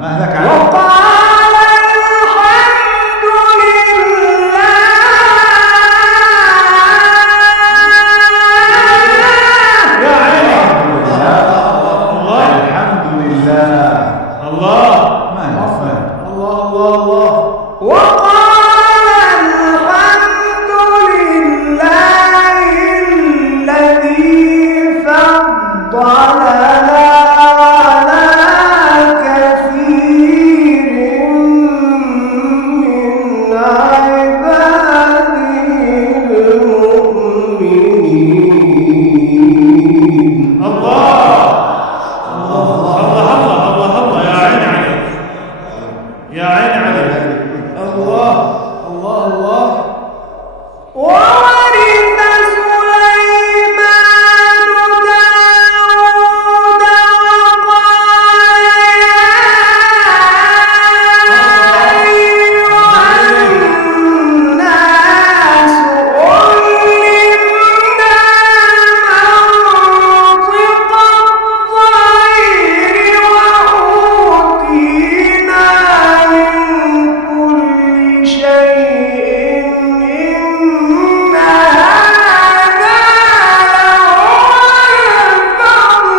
مهلك عليك. وقال الحمد لله. يا عيني. الله. الحمد لله. الله. ما نفهم. الله الله الله. وقال الحمد لله الذي فضلنا على كثير من عباده المؤمنين. الله الله الله الله الله. يا عيني عليك، يا عيني عليك. الله الله الله. وورث سليمان داود وقال يا أيها الناس علمنا منطق الطير وأوتينا من كل شيء إن هذا لهو الفضل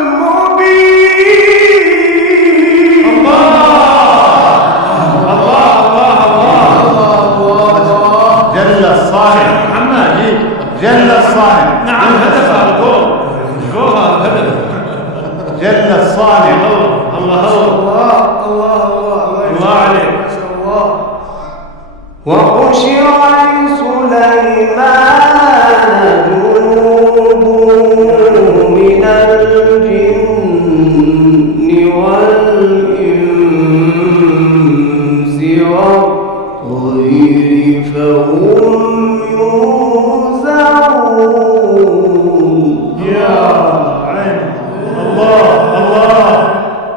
المبين. جل الصانع. محمد. جل الصانع. نعم، هدف الجول. الجول هذا هدف. جل الصانع. الله الله الله الله عليك. ما شاء الله. وحشر لسليمان جنوده من الجن والإنس والطير فهم يوزعون. يا عين. الله الله.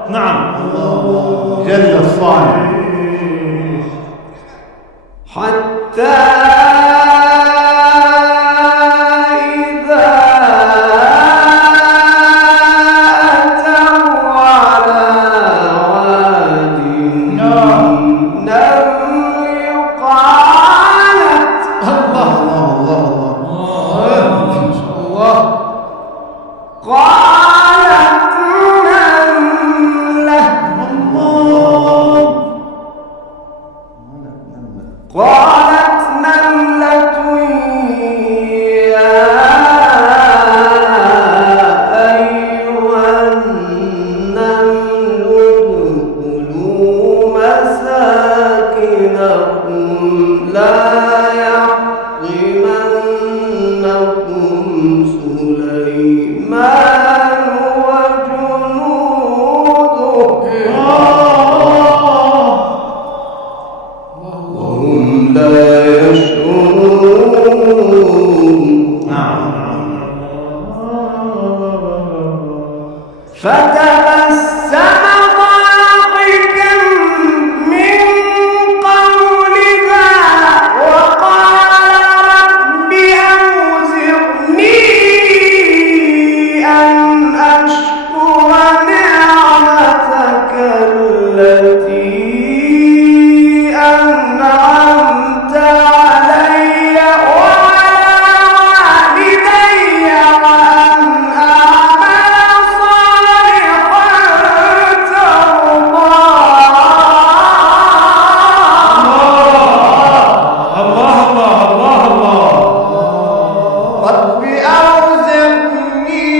نعم. جل الصانع. حتى إذا أتوا على واد النمل قالت الله الله الله. قالت نملة قالت نملة يا أيها النمل ادخلوا مساكنكم لا يحطمنكم سليمان وجنوده وهم لا يشعرون. فتبسم ضاحكا من قولها وقال رب أوزعني أن أشكر نعمتك التي أنعمت علي وعلى والدي وأن أعمل صالحا ترضاه. الله الله الله الله. رب أوزعني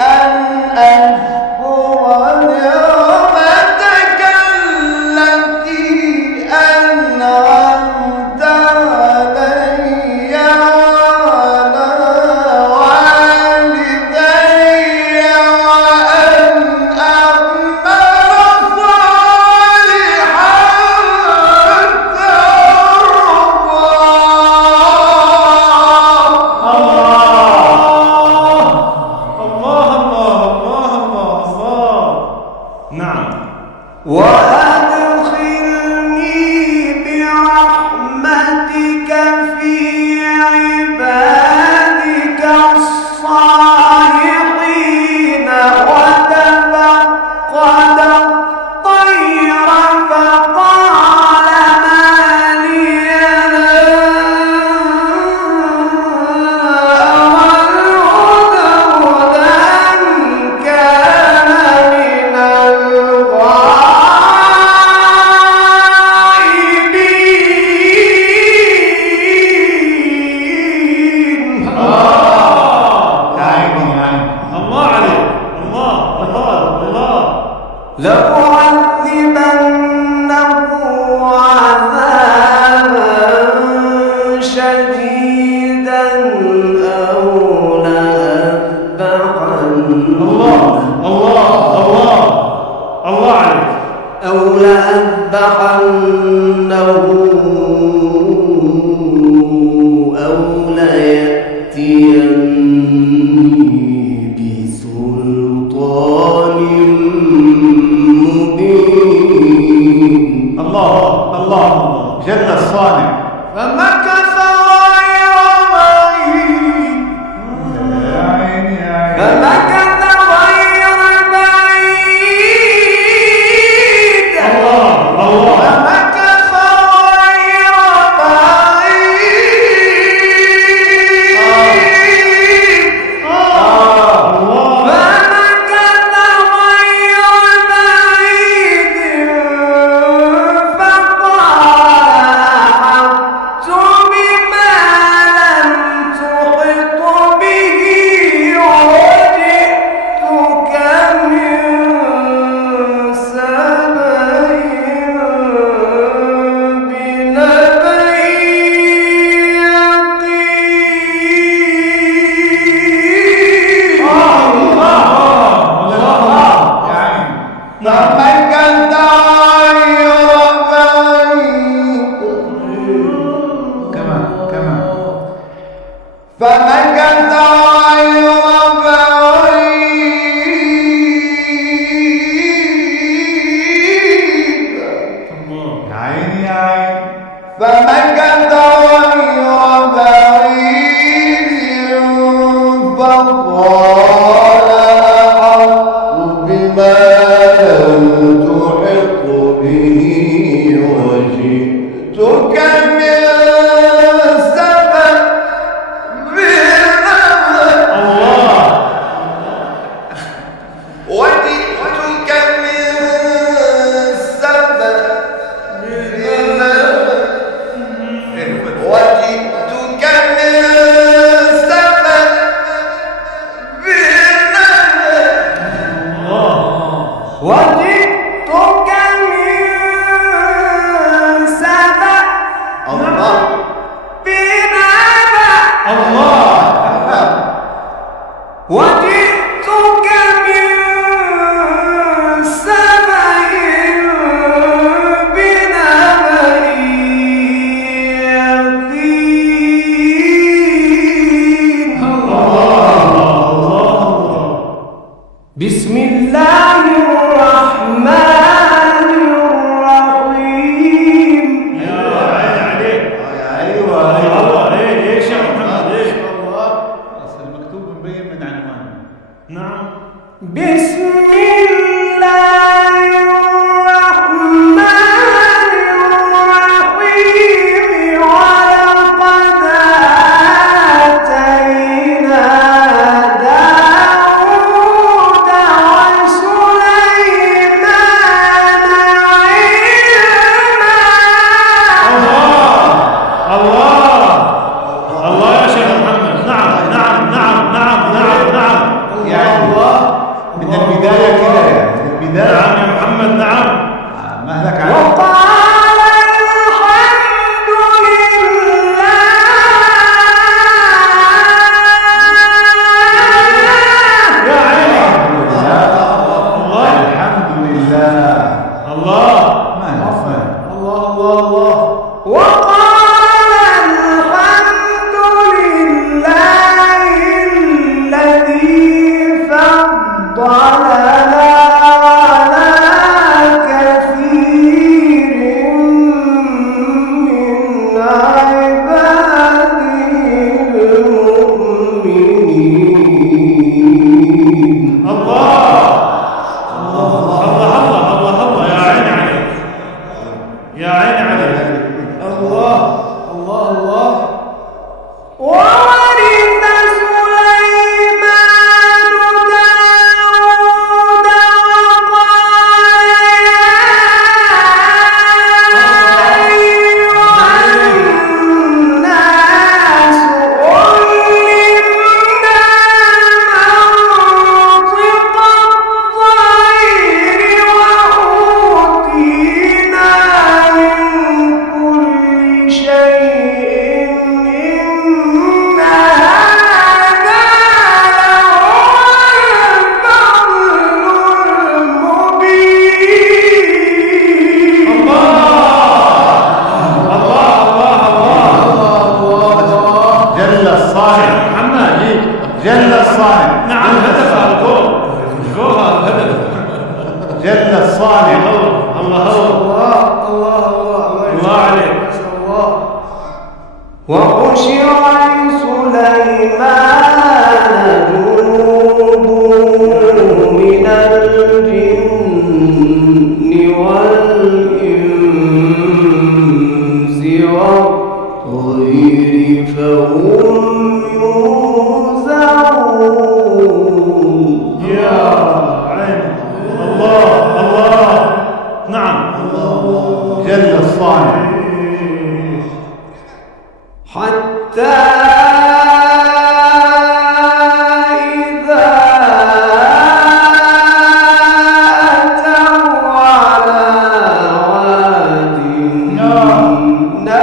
أن أذكر نعمتك التي أنعمت علي وعلى والدي وأن أعمل صالحا ترضاه. الله الله الله الله الله. نعم. وأدخلني برحمتك في عبادك الصالحين وتفقد لأعذبنه عذابا شديدا أو لأذبحنه الله عليك. أو لأذبحنه أو ليأتيني بسلطان مبين. الله جل الصانع. فمكث غير بعيد يا عيني يا عيني. فمكث غير بعيد فمكث غير بسم الله الرحمن الرحيم. يا عين عليك. ايوه الله ايش يا محمد ايش؟ اصل المكتوب مبين من عنوانه. نعم. بسم الله الرحمن الرحيم. ولقد آتينا داود وسليمان علما. الله يا شيخ محمد. نعم. يعني من البدايه كده يعني من البدايه. نعم يا محمد. نعم. مهلك عليك. وقال الحمد لله. يا عيني. الحمد لله. الله. مهلك. وقال الحمد لله الذي فضلنا على كثير من عباده المؤمنين. الله يا عيني عليك. الصانع. الله عليك. ما شاء الله. وحشر لسليمان جنوده من الجن والإنس والطير فهم يوزعون. يا عين الله. نعم. جل الصانع. حتى إذا أتوا على واد النمل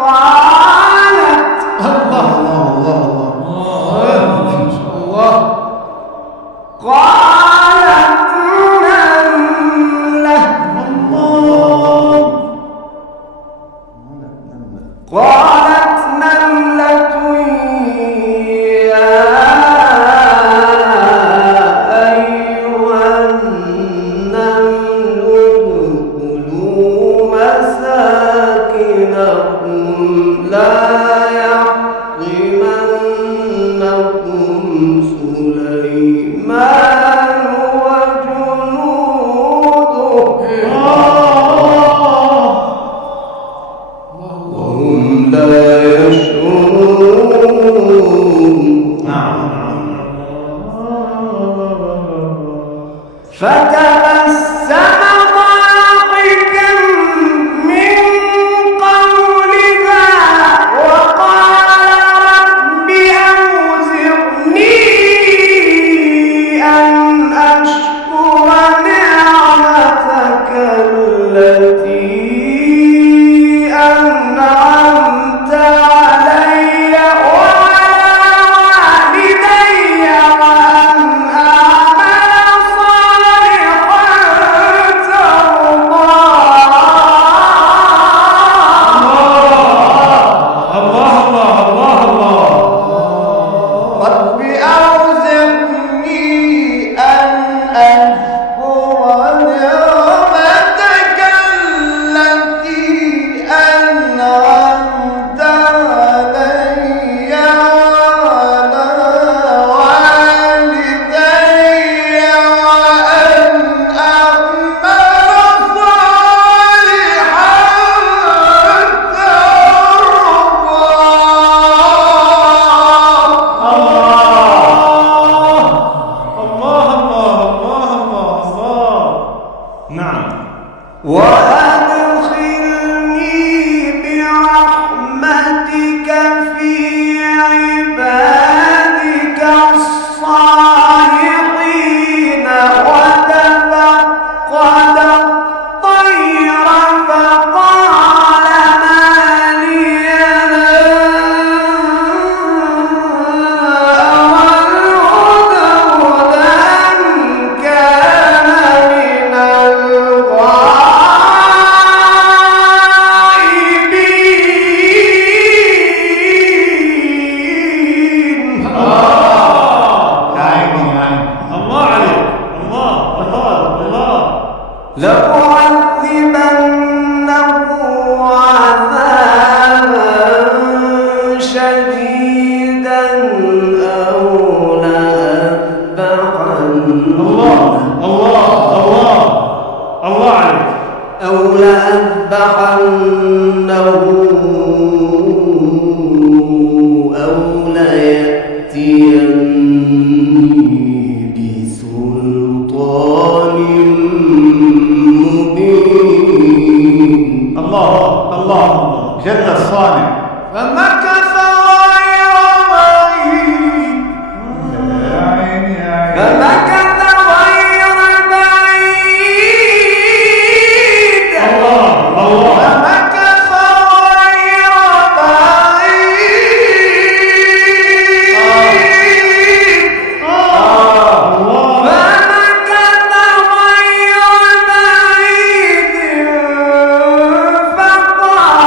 قالت الله قالت نملة قالت نملة يا أيها النمل ادخلوا مساكنكم لا يحطمنكم سليمان وجنوده وهم لا يشعرون. فتبسم ضاحكا من قولها وقال رب أوزعني أن أشكر نعمتك التي أنعمت علي وعلى والدي وأن أعمل صالحا ترضاه. رب أوزعني أن أشكر نعمتك التي أنعمت علي وعلى والدي وأن أعمل صالحا ترضاه. نعم. وأدخلني برحمتك في عبادك الصالحين. وتفقد الطير فقال ما لي لا أرى الهدهد أم كان من الغائبين. يا عيني يا عيني. الله عليك. الله. لأعذبنه عذابا شديدا أو لأذبحنه الله عليك. أو لأذبحنه أو ليأتيني بسلطان مبين. الله جل الصانع. فمكث غير بعيد يا عيني يا عيني. فمكث غير بعيد فمكث غير بعيد فقال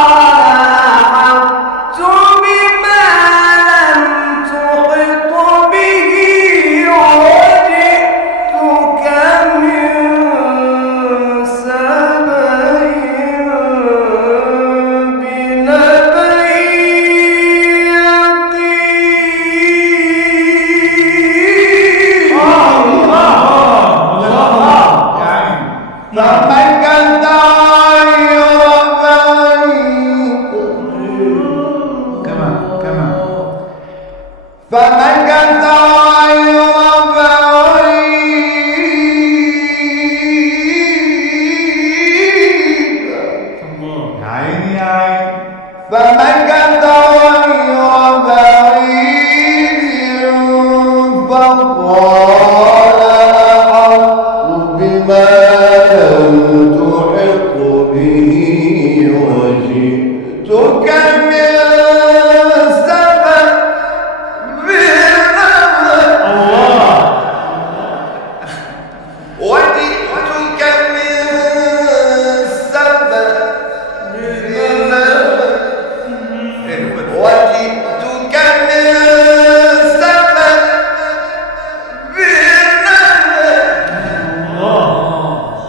ما لم تحط به وجئتك من سبأ بنبأ وجئتك من سبأ بنبأ وجئتك من سبأ بنبأ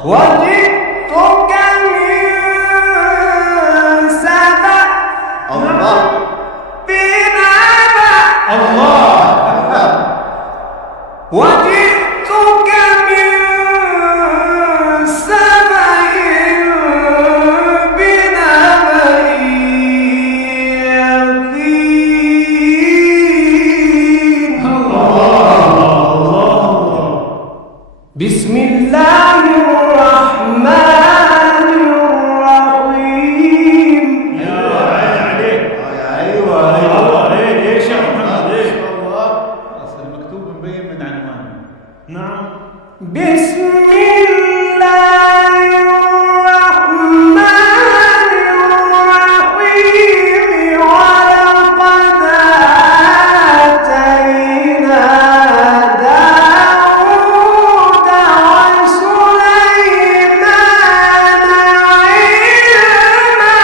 وجئتك من سبأ الله بنبأ الله وجئتك من سبأ بنبأ يقين بسم الله الرحمن الرحيم يا عين عليك ايوه الله ايش يا محمد ايش اصل المكتوب مبين من عنوانه. نعم بسم الله الرحمن الرحيم ولقد آتينا داود وسليمان علما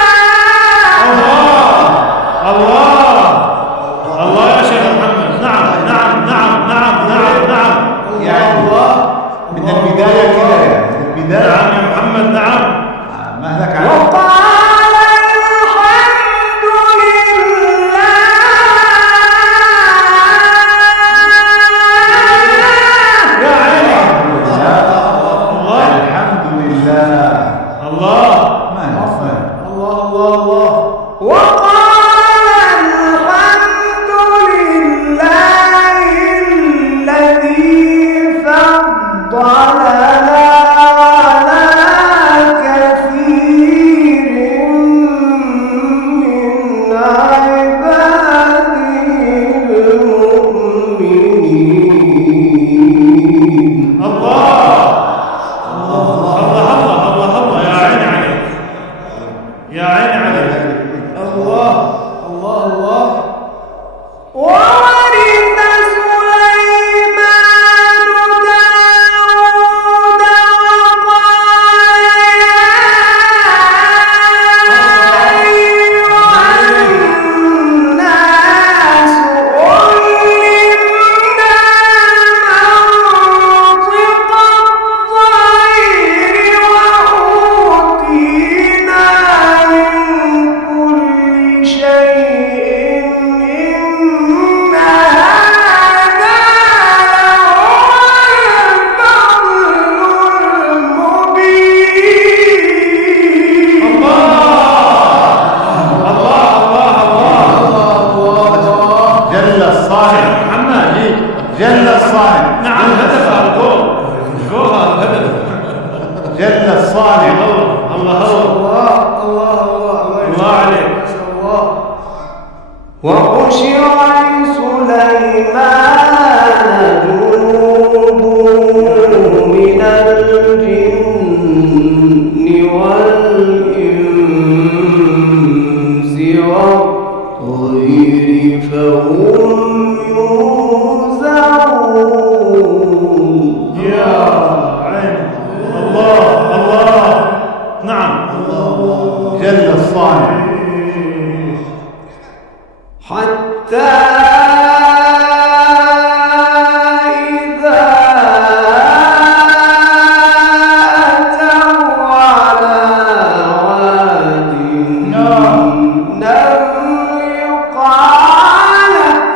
الله يا شيخ محمد نعم نعم نعم نعم نعم نعم يعني من البدايه كده يعني من البدايه. نعم يا محمد نعم مهلك على وقال الحمد لله يا عيني الحمد لله. الله ما نفهم. وقال الحمد لله الذي فضلنا على كثير من عباده المؤمنين الله الله الله الله يا عيني عليك يا عيني عليك الله الله الله وورث سليمان داود وقال يا أيها الناس علمنا منطق الطير وأوتينا من كل شيء إن هذا لهو الفضل المبين جل الصانع محمد جل الصانع نعم هدف الجول الجول هدف جل الصانع. الله الله عليك وحشر لسليمان جنوده من الجن والإنس والطير فهم يوزعون يا عين الله الله نعم جل الصانع. حتى إذا أتوا على واد النمل قالت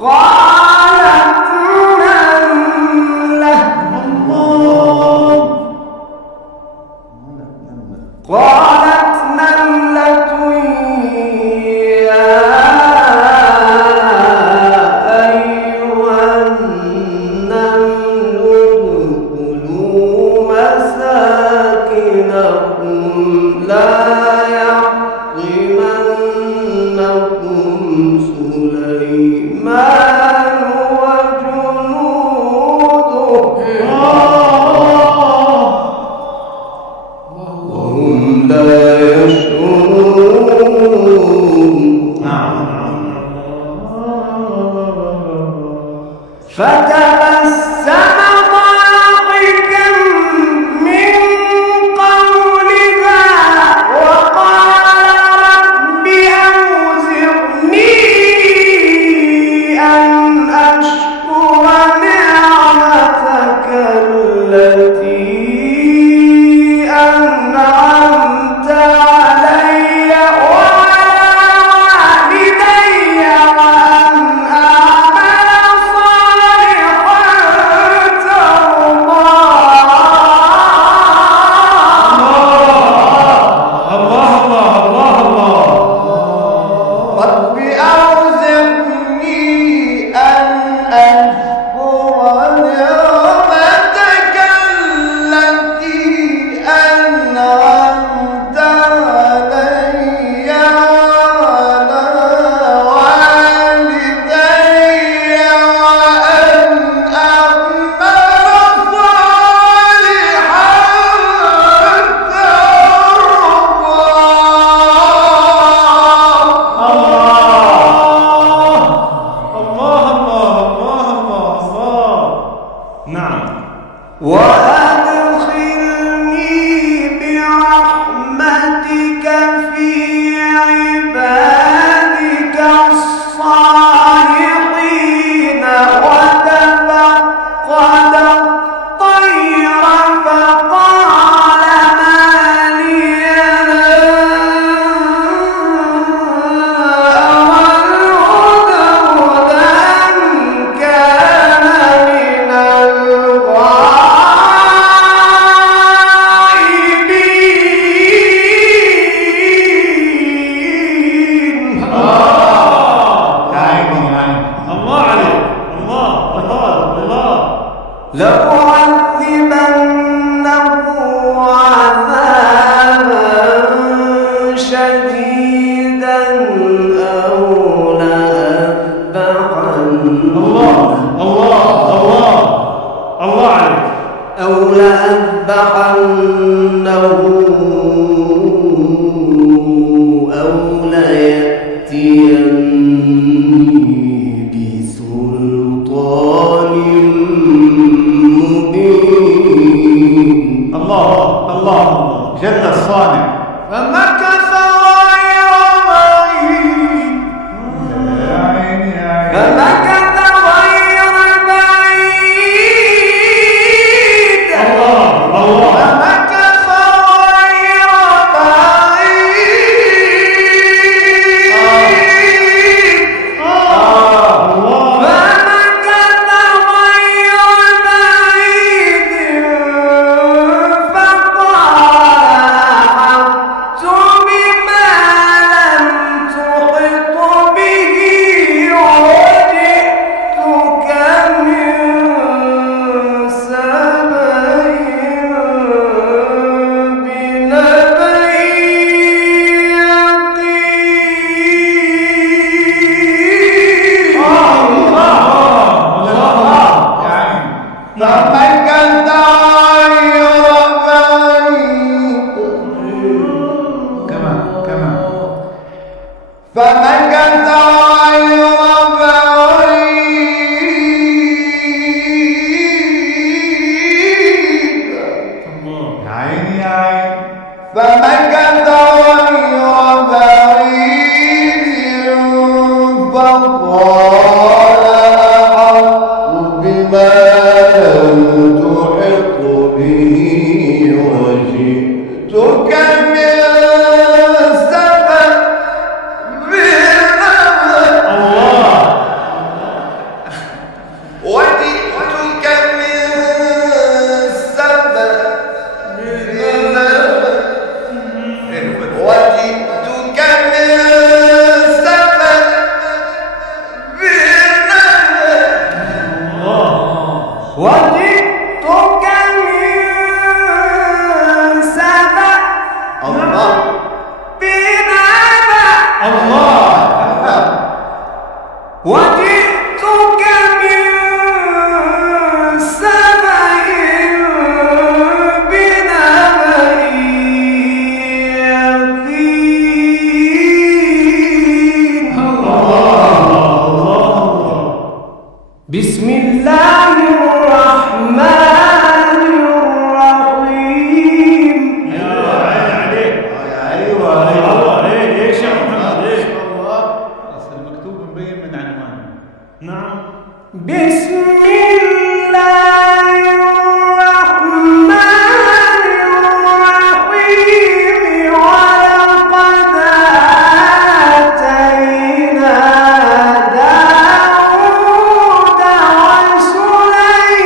قالت نملة قالت فتبسم ضاحكا من قولها وقال رب أوزعني أن أشكر نعمتك التي أنعمت علي وعلى والدي وأن أعمل صالحا ترضاه. الله الله الله الله. رب أوزعني أن أشكر نعمتك التي أنعمت علي وعلى والدي وأن أعمل صالحا ترضاه. الله الله الله الله الله. نعم. وأدخلني برحمتك في عبادك الصالحين. وتفقد الطير فقال ما لي لا أرى الهدهد أم كان من الغائبين. يا عيني يا عيني. الله عليك. الله الله الله. لأعذبنه عذابا شديدا أو لأذبحنه الله الله الله الله عليك. أو لأذبحنه أو ليأتيني بسلطان مبين. الله الله جل الصانع. فمكث غير بعيد يا عيني يا عيني. فمكث غير بعيد الله الله فمكث غير بعيد الله. فمكث غير بعيد فقال أحطت بما لم تحط به وجئتك من سبأ بنبأ يقين. يا عيني. فمكث غير بعيد كمان كمان. فمكث غير بعيد يا عيني يا عيني. فمكث غير بعيد فقال أحط بما لم تحط به وجئتك من سبأ بنبأ الله. وجئتك من سبأ بنبأ وجئتك من سبأ بنبأ وجئتك من سبأ الله بنبأ الله. وجئتك من سبأ بنبأ يقين. الله الله الله. بسم الله الله الرحمن الرحيم. يا عين عليك. ايوه الله ايش يا محمد ايش؟ اصل المكتوب مبين من عنوانه. نعم. بسم الله الرحمن الرحيم. ولقد آتينا داود وسليمان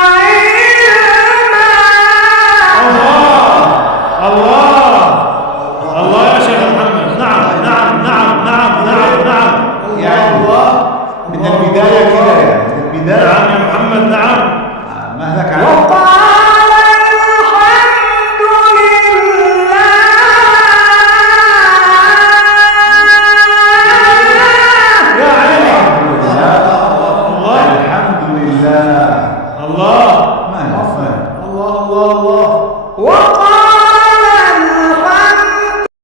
علما. الله يا شيخ محمد. نعم نعم نعم نعم نعم نعم. يعني من البداية كده يعني من البداية. نعم يا محمد نعم. مهلك على